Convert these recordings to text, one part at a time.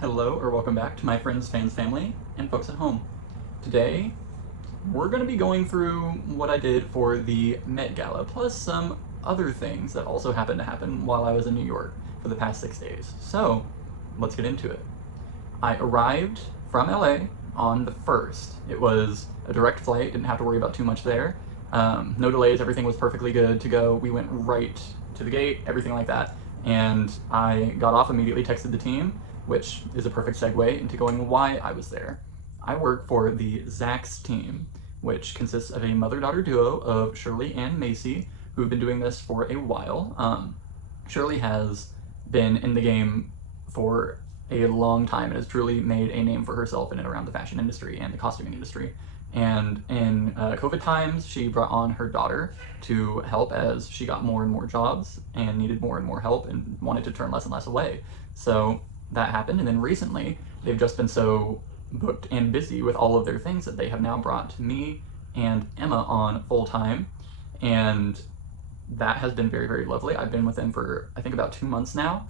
Hello or welcome back to my friends, fans, family, and folks at home. Today, we're going to be going through what I did for the Met Gala, plus some other things that also happened to happen while I was in New York for the past 6 days. So, let's get into it. I arrived from LA on the 1st. It was a direct flight, didn't have to worry about too much there. No delays, everything was perfectly good to go. We went right to the gate, everything like that. And I got off, immediately texted the team, which is a perfect segue into going why I was there. I work for the Zaks Team, which consists of a mother-daughter duo of Shilee and Macy, who've been doing this for a while. Shilee has been in the game for a long time and has truly made a name for herself in and around the fashion industry and the costuming industry. And in COVID times, she brought on her daughter to help as she got more and more jobs and needed more and more help and wanted to turn less and less away. So that happened. And then recently, they've just been so booked and busy with all of their things that they have now brought me and Emma on full time. And that has been very, very lovely. I've been with them for, I think, about 2 months now.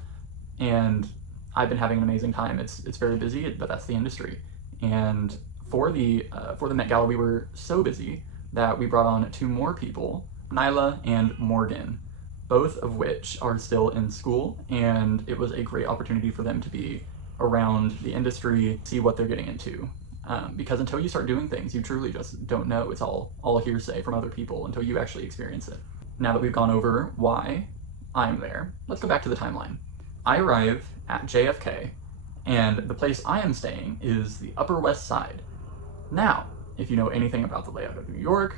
And I've been having an amazing time. It's very busy, but that's the industry. And for the Met Gala, we were so busy that we brought on 2 more people, Nyilah and Morgan, both of which are still in school, and it was a great opportunity for them to be around the industry, see what they're getting into. Because until you start doing things, you truly just don't know. It's all hearsay from other people until you actually experience it. Now that we've gone over why I'm there, let's go back to the timeline. I arrive at JFK, and the place I am staying is the Upper West Side. Now, if you know anything about the layout of New York,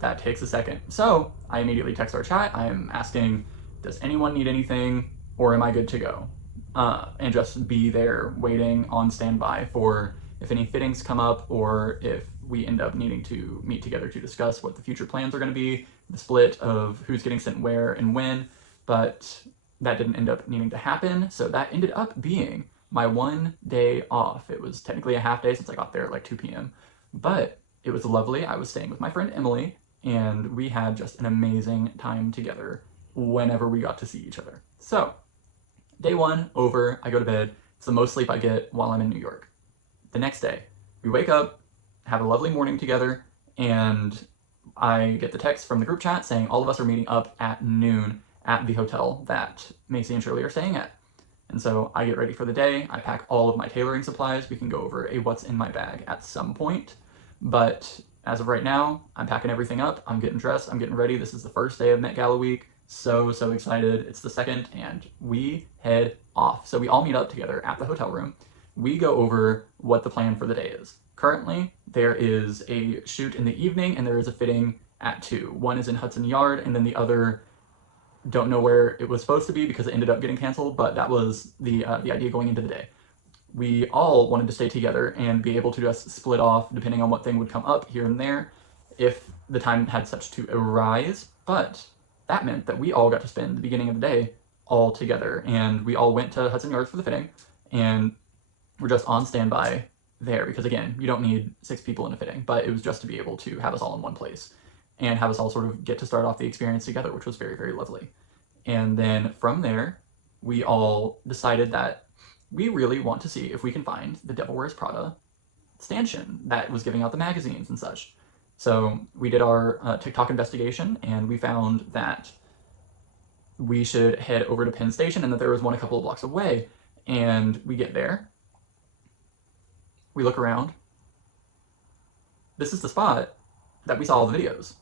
that takes a second. So I immediately text our chat. I am asking, does anyone need anything, or am I good to go? And just be there waiting on standby for if any fittings come up or if we end up needing to meet together to discuss what the future plans are going to be, the split of who's getting sent where and when. But that didn't end up needing to happen, so that ended up being my 1 day off. It was technically a half day since I got there at like 2 p.m., but it was lovely. I was staying with my friend Emily, and we had just an amazing time together whenever we got to see each other. So, day 1 over, I go to bed. It's the most sleep I get while I'm in New York. The next day, we wake up, have a lovely morning together, and I get the text from the group chat saying all of us are meeting up at noon at the hotel that Macy and Shirley are staying at. And so I get ready for the day. I pack all of my tailoring supplies. We can go over a what's in my bag at some point. But as of right now, I'm packing everything up. I'm getting dressed. I'm getting ready. This is the first day of Met Gala week. So excited. It's the second, and we head off. So we all meet up together at the hotel room. We go over what the plan for the day is. Currently, there is a shoot in the evening, and there is a fitting at 2. One is in Hudson Yard, and then the other, don't know where it was supposed to be because it ended up getting canceled, but that was the idea going into the day. We all wanted to stay together and be able to just split off depending on what thing would come up here and there if the time had such to arise, but that meant that we all got to spend the beginning of the day all together, and we all went to Hudson Yards for the fitting, and we're just on standby there because, again, you don't need 6 people in a fitting, but it was just to be able to have us all in one place and have us all sort of get to start off the experience together, which was very, very lovely. And then from there, we all decided that we really want to see if we can find the Devil Wears Prada stanchion that was giving out the magazines and such. So we did our TikTok investigation, and we found that we should head over to Penn Station and that there was one a couple of blocks away. And we get there. We look around. This is the spot that we saw all the videos.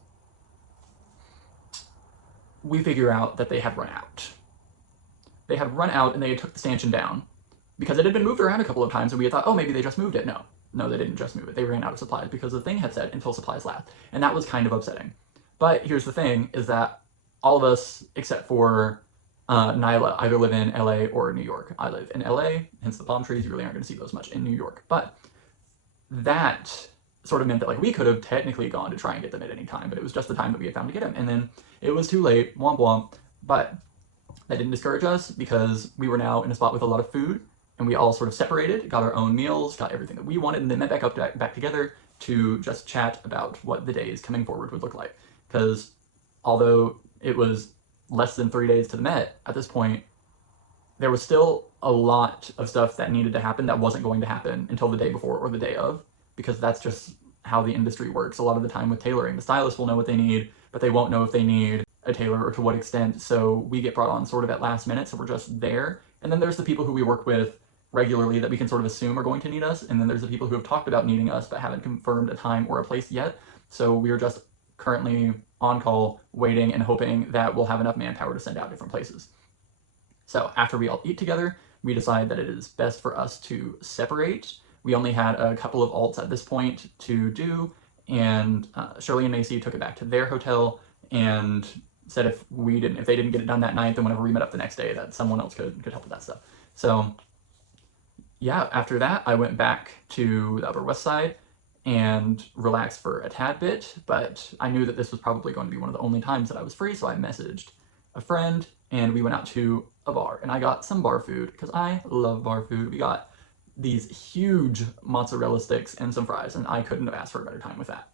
We figure out that they had run out. They had run out and they had took the stanchion down because it had been moved around a couple of times, and we had thought, oh, maybe they just moved it. No, they didn't just move it. They ran out of supplies because the thing had said until supplies last, and that was kind of upsetting. But here's the thing, is that all of us, except for Nyilah, either live in LA or New York. I live in LA, hence the palm trees. You really aren't going to see those much in New York. But that sort of meant that, like, we could have technically gone to try and get them at any time, but it was just the time that we had found to get them. And then it was too late, womp womp. But that didn't discourage us because we were now in a spot with a lot of food, and we all sort of separated, got our own meals, got everything that we wanted, and then met back together to just chat about what the days coming forward would look like. Because although it was less than 3 days to the Met, at this point, there was still a lot of stuff that needed to happen that wasn't going to happen until the day before or the day of, because that's just how the industry works. A lot of the time with tailoring, the stylist will know what they need, but they won't know if they need a tailor or to what extent. So we get brought on sort of at last minute, so we're just there. And then there's the people who we work with regularly that we can sort of assume are going to need us. And then there's the people who have talked about needing us but haven't confirmed a time or a place yet. So we are just currently on call, waiting and hoping that we'll have enough manpower to send out different places. So after we all eat together, we decide that it is best for us to separate. We only had a couple of alts at this point to do, and Shilee and Macy took it back to their hotel and said if they didn't get it done that night, then whenever we met up the next day, that someone else could help with that stuff. So yeah, after that, I went back to the Upper West Side and relaxed for a tad bit, but I knew that this was probably going to be one of the only times that I was free, so I messaged a friend and we went out to a bar and I got some bar food because I love bar food. We got these huge mozzarella sticks and some fries, and I couldn't have asked for a better time with that.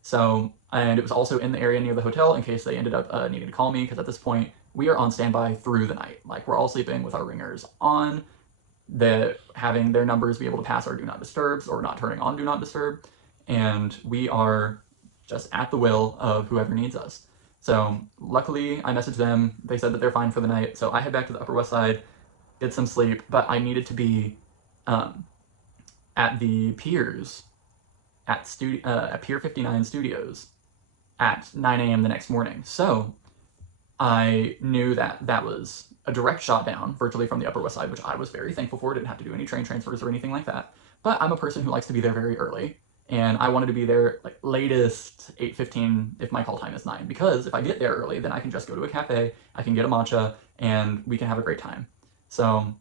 So, and it was also in the area near the hotel in case they ended up needing to call me, because at this point we are on standby through the night. Like, we're all sleeping with our ringers on, having their numbers be able to pass our do not disturbs or not turning on do not disturb, and we are just at the will of whoever needs us. So luckily I messaged them, they said that they're fine for the night, so I head back to the Upper West Side, get some sleep, but I needed to be at the Piers, at Pier 59 Studios at 9 a.m. the next morning. So I knew that that was a direct shot down virtually from the Upper West Side, which I was very thankful for. Didn't have to do any train transfers or anything like that. But I'm a person who likes to be there very early, and I wanted to be there like latest 8:15 if my call time is 9, because if I get there early, then I can just go to a cafe, I can get a matcha, and we can have a great time. So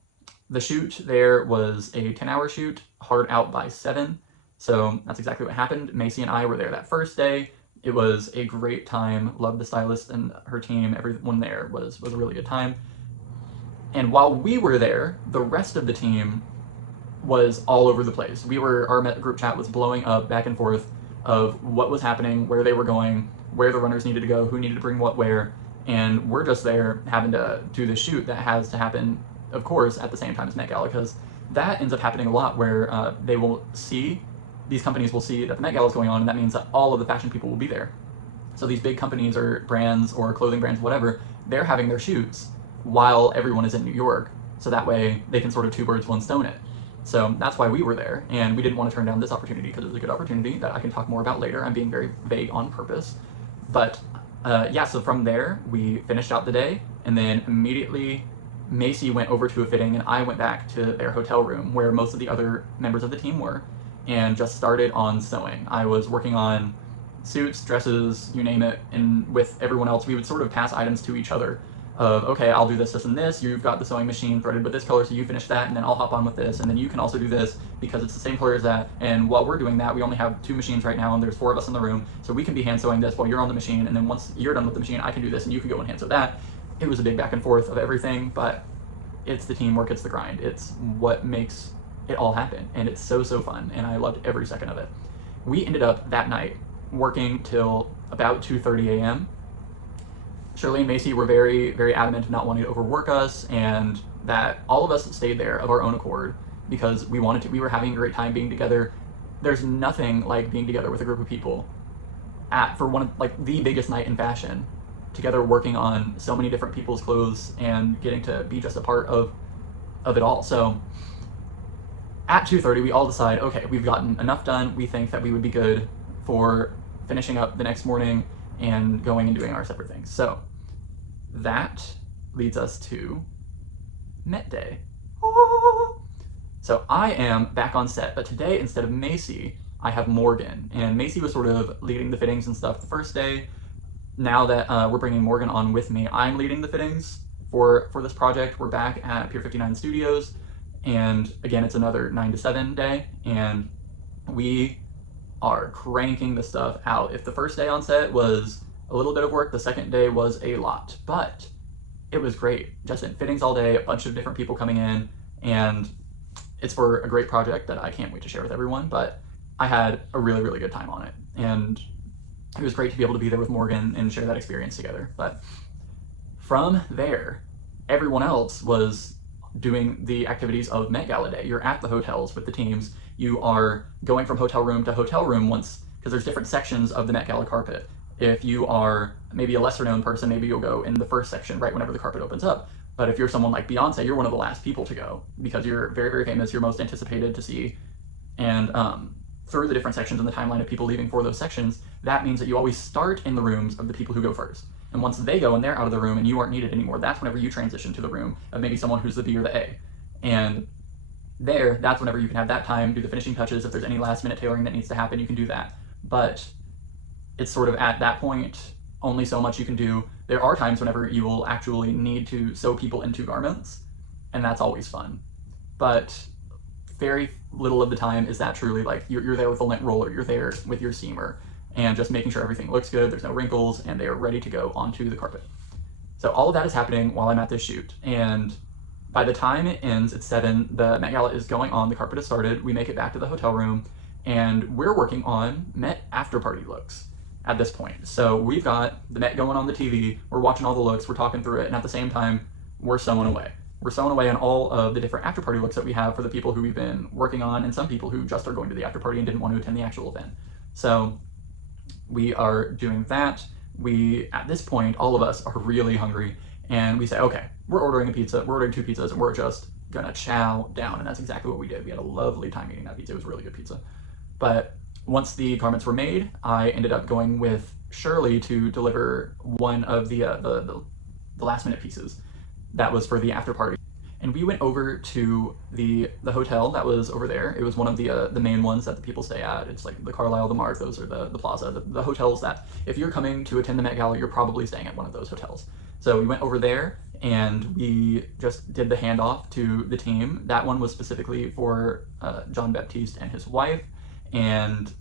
the shoot there was a 10-hour shoot, hard out by 7. So that's exactly what happened. Macy and I were there that first day. It was a great time. Loved the stylist and her team. Everyone there was a really good time. And while we were there, the rest of the team was all over the place. Our group chat was blowing up back and forth of what was happening, where they were going, where the runners needed to go, who needed to bring what where. And we're just there having to do this shoot that has to happen, of course, at the same time as Met Gala, because that ends up happening a lot where these companies will see that the Met Gala is going on, and that means that all of the fashion people will be there. So these big companies or brands or clothing brands, whatever, they're having their shoots while everyone is in New York, so that way they can sort of two birds, one stone it. So that's why we were there, and we didn't want to turn down this opportunity because it was a good opportunity that I can talk more about later. I'm being very vague on purpose. But yeah, so from there, we finished out the day, and then immediately Macy went over to a fitting, and I went back to their hotel room where most of the other members of the team were, and just started on sewing. I was working on suits, dresses, you name it, and with everyone else, we would sort of pass items to each other of, okay, I'll do this, this, and this. You've got the sewing machine threaded with this color, so you finish that, and then I'll hop on with this, and then you can also do this because it's the same color as that. And while we're doing that, we only have 2 machines right now, and there's 4 of us in the room, so we can be hand sewing this while you're on the machine, and then once you're done with the machine, I can do this, and you can go and hand sew that. It was a big back and forth of everything, but it's the teamwork, it's the grind, it's what makes it all happen, and it's so fun, and I loved every second of it. We ended up that night working till about 2:30 a.m. Shilee and Macy were very, very adamant of not wanting to overwork us, and that all of us stayed there of our own accord because we wanted to. We were having a great time being together. There's nothing like being together with a group of people for one of like the biggest night in fashion, together working on so many different people's clothes and getting to be just a part of it all. So at 2:30, we all decide, okay, we've gotten enough done. We think that we would be good for finishing up the next morning and going and doing our separate things. So that leads us to Met Day. So I am back on set, but today, instead of Macy, I have Morgan. And Macy was sort of leading the fittings and stuff the first day. Now that we're bringing Morgan on with me, I'm leading the fittings for this project. We're back at Pier 59 Studios, and again, it's another 9 to 7 day, and we are cranking the stuff out. If the first day on set was a little bit of work, the second day was a lot, but it was great. Just in fittings all day, a bunch of different people coming in, and it's for a great project that I can't wait to share with everyone, but I had a really, really good time on it, and it was great to be able to be there with Morgan and share that experience together. But from there, everyone else was doing the activities of Met Gala Day. You're at the hotels with the teams. You are going from hotel room to hotel room once, because there's different sections of the Met Gala carpet. If you are maybe a lesser known person, maybe you'll go in the first section right whenever the carpet opens up. But if you're someone like Beyonce, you're one of the last people to go because you're very, very famous. You're most anticipated to see. And through the different sections in the timeline of people leaving for those sections, that means that you always start in the rooms of the people who go first. And once they go and they're out of the room and you aren't needed anymore, that's whenever you transition to the room of maybe someone who's the B or the A. And that's whenever you can have that time, do the finishing touches. If there's any last minute tailoring that needs to happen, you can do that. But it's sort of at that point, only so much you can do. There are times whenever you will actually need to sew people into garments, and that's always fun. But very little of the time is that truly like you're there with the lint roller, you're there with your steamer, and just making sure everything looks good, there's no wrinkles, and they are ready to go onto the carpet. So all of that is happening while I'm at this shoot. And by the time it ends at 7, the Met Gala is going on, the carpet has started, we make it back to the hotel room, and we're working on Met after party looks at this point. So we've got the Met going on the TV, we're watching all the looks, we're talking through it, and at the same time, we're sewing away. We're sewing away on all of the different after party looks that we have for the people who we've been working on, and some people who just are going to the after party and didn't want to attend the actual event. So we are doing that. At this point, all of us are really hungry, and we say, okay, we're ordering a pizza, we're ordering 2 pizzas, and we're just gonna chow down. And that's exactly what we did. We had a lovely time eating that pizza. It was really good pizza. But once the garments were made, I ended up going with Shirley to deliver one of the last minute pieces that was for the after party. And we went over to the hotel that was over there. It was one of the main ones that the people stay at. It's like the Carlisle, the Mart, those are the Plaza, the hotels that if you're coming to attend the Met Gala, you're probably staying at one of those hotels. So we went over there and we just did the handoff to the team. That one was specifically for John Batiste and his wife. And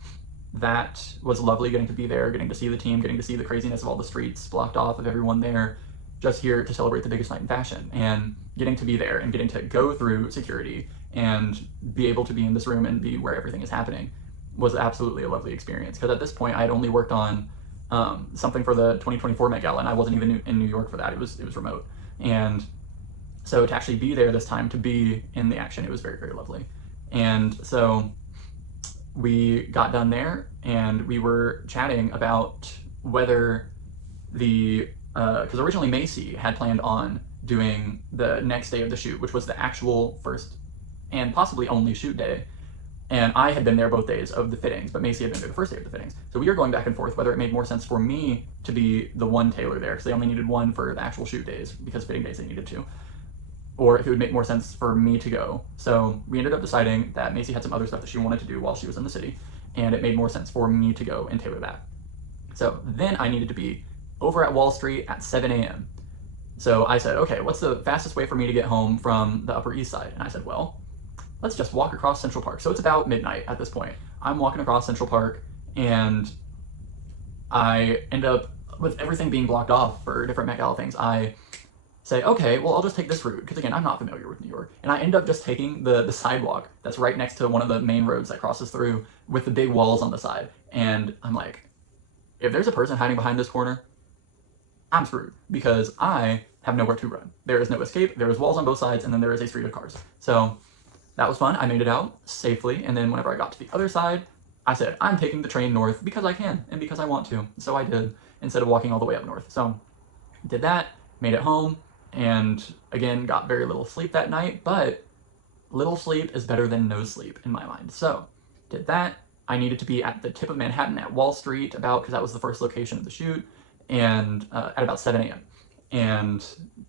that was lovely, getting to be there, getting to see the team, getting to see the craziness of all the streets blocked off of everyone there, just here to celebrate the biggest night in fashion, and getting to be there and getting to go through security and be able to be in this room and be where everything is happening was absolutely a lovely experience. Because at this point, I had only worked on something for the 2024 Met Gala, and I wasn't even in New York for that. It was remote. And so to actually be there this time, to be in the action, it was very, very lovely. And so we got done there and we were chatting about whether because originally Macy had planned on doing the next day of the shoot, which was the actual first and possibly only shoot day. And I had been there both days of the fittings, but Macy had been there the first day of the fittings. So we were going back and forth whether it made more sense for me to be the one tailor there, because they only needed one for the actual shoot days, because fitting days they needed 2. Or if it would make more sense for me to go. So we ended up deciding that Macy had some other stuff that she wanted to do while she was in the city, and it made more sense for me to go and tailor that. So then I needed to be over at Wall Street at 7 a.m. So I said, okay, what's the fastest way for me to get home from the Upper East Side? And I said, well, let's just walk across Central Park. So it's about midnight at this point. I'm walking across Central Park, and I end up, with everything being blocked off for different Met Gala things, I say, okay, well, I'll just take this route, because again, I'm not familiar with New York. And I end up just taking the sidewalk that's right next to one of the main roads that crosses through with the big walls on the side. And I'm like, if there's a person hiding behind this corner, I'm screwed, because I have nowhere to run. There is no escape, there is walls on both sides, and then there is a street of cars. So that was fun. I made it out safely, and then whenever I got to the other side, I said, I'm taking the train north because I can, and because I want to. So I did, instead of walking all the way up north. So did that, made it home, and again, got very little sleep that night, but little sleep is better than no sleep in my mind. So did that. I needed to be at the tip of Manhattan at Wall Street because that was the first location of the shoot, and at about 7 a.m. And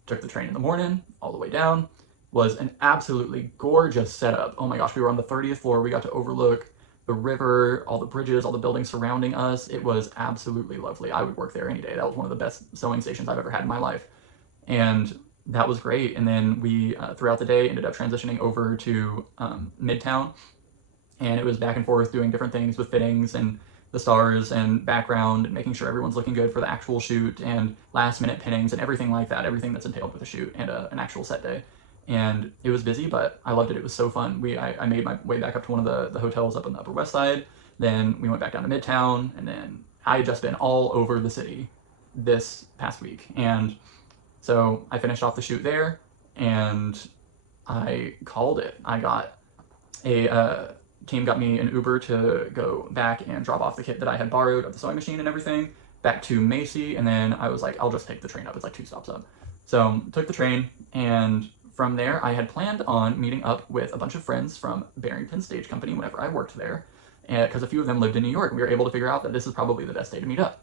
took the train in the morning all the way down. Was an absolutely gorgeous setup. Oh my gosh, we were on the 30th floor. We got to overlook the river, all the bridges, all the buildings surrounding us. It was absolutely lovely. I would work there any day. That was one of the best sewing stations I've ever had in my life. And that was great. And then we, throughout the day, ended up transitioning over to Midtown. And it was back and forth doing different things with fittings and the stars and background and making sure everyone's looking good for the actual shoot and last minute pinnings and everything like that, everything that's entailed with a shoot and an actual set day. And it was busy, but I loved it. It was so fun. I made my way back up to one of the hotels up on the Upper West Side. Then we went back down to Midtown, and then I had just been all over the city this past week. And so I finished off the shoot there, and I called it. I got team got me an Uber to go back and drop off the kit that I had borrowed of the sewing machine and everything back to Macy, and then I was like, I'll just take the train up. It's like 2 stops up. So took the train, and from there I had planned on meeting up with a bunch of friends from Barrington Stage Company whenever I worked there, because a few of them lived in New York. We were able to figure out that this is probably the best day to meet up,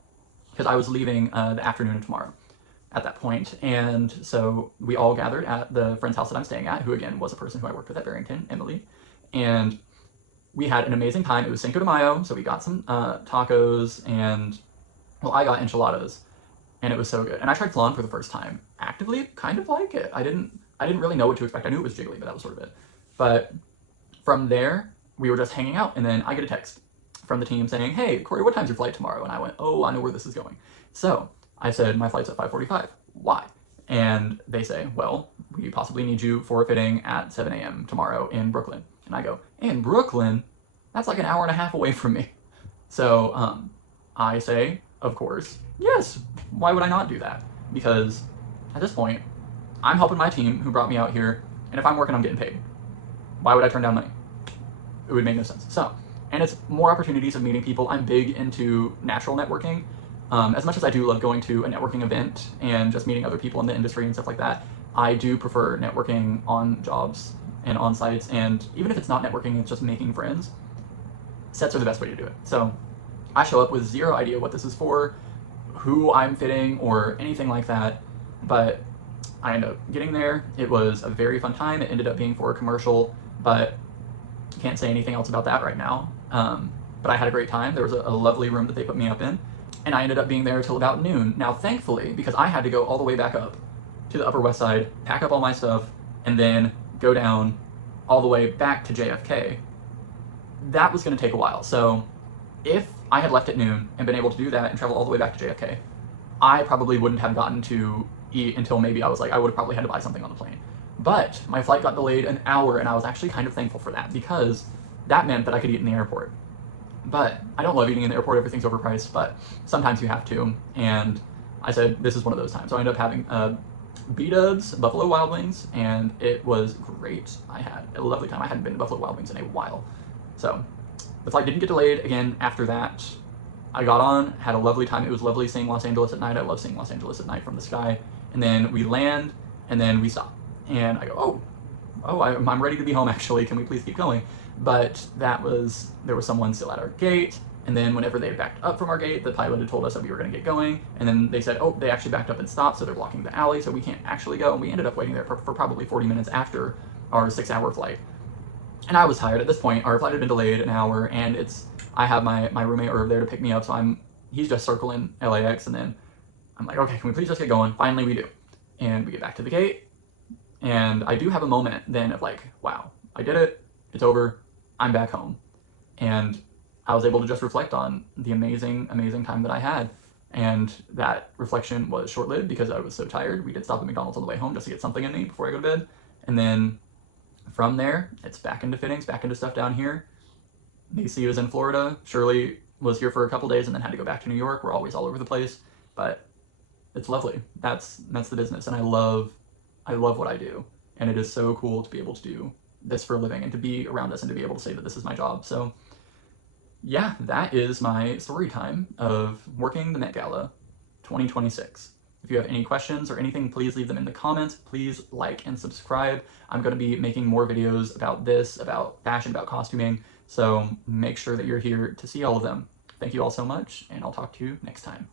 because I was leaving the afternoon of tomorrow at that point. And so we all gathered at the friend's house that I'm staying at, who again was a person who I worked with at Barrington, Emily, and we had an amazing time. It was Cinco de Mayo, so we got some tacos, and well, I got enchiladas, and it was so good. And I tried flan for the first time. Actively, kind of like it. I didn't really know what to expect. I knew it was jiggly, but that was sort of it. But from there, we were just hanging out, and then I get a text from the team saying, "Hey, Corey, what time's your flight tomorrow?" And I went, "Oh, I know where this is going." So I said, "My flight's at 5:45. Why?" And they say, "Well, we possibly need you for a fitting at 7 a.m. tomorrow in Brooklyn." And I go, "In Brooklyn? That's like an hour and a half away from me." So I say, of course, yes. Why would I not do that? Because at this point, I'm helping my team who brought me out here, and if I'm working, I'm getting paid. Why would I turn down money? It would make no sense. So, and it's more opportunities of meeting people. I'm big into natural networking. As much as I do love going to a networking event and just meeting other people in the industry and stuff like that, I do prefer networking on jobs and on sites. And even if it's not networking, it's just making friends. Sets are the best way to do it. So I show up with zero idea what this is for, who I'm fitting, or anything like that. But I ended up getting there. It was a very fun time. It ended up being for a commercial, but can't say anything else about that right now. But I had a great time. There was a lovely room that they put me up in, and I ended up being there till about noon. Now, thankfully, because I had to go all the way back up to the Upper West Side, pack up all my stuff, and then go down all the way back to JFK, that was going to take a while. So if I had left at noon and been able to do that and travel all the way back to JFK, I probably wouldn't have gotten to eat until maybe I would have probably had to buy something on the plane. But my flight got delayed an hour, and I was actually kind of thankful for that, because that meant that I could eat in the airport. But I don't love eating in the airport. Everything's overpriced, but sometimes you have to. And I said, this is one of those times. So I ended up having B-dubs, Buffalo Wild Wings, and it was great. I had a lovely time. I hadn't been to Buffalo Wild Wings in a while. So the flight didn't get delayed again after that. I got on, had a lovely time. It was lovely seeing Los Angeles at night. I love seeing Los Angeles at night from the sky. And then we land, and then we stop. And I go, I'm ready to be home, actually. Can we please keep going? But there was someone still at our gate. And then whenever they backed up from our gate, the pilot had told us that we were going to get going. And then they said, they actually backed up and stopped, so they're blocking the alley, so we can't actually go. And we ended up waiting there for probably 40 minutes after our 6-hour flight. And I was tired. At this point, our flight had been delayed an hour, and I have my roommate Irv there to pick me up, so he's just circling LAX, and then I'm like, okay, can we please just get going? Finally, we do. And we get back to the gate, and I do have a moment then of like, wow, I did it. It's over. I'm back home. And I was able to just reflect on the amazing, amazing time that I had. And that reflection was short-lived because I was so tired. We did stop at McDonald's on the way home just to get something in me before I go to bed. And then from there, it's back into fittings, back into stuff down here. Macy was in Florida. Shirley was here for a couple days and then had to go back to New York. We're always all over the place, but it's lovely. That's the business, and I love what I do. And it is so cool to be able to do this for a living and to be around this and to be able to say that this is my job. So yeah, that is my story time of working the Met Gala 2026. If you have any questions or anything, please leave them in the comments. Please like and subscribe. I'm going to be making more videos about this, about fashion, about costuming. So make sure that you're here to see all of them. Thank you all so much, and I'll talk to you next time.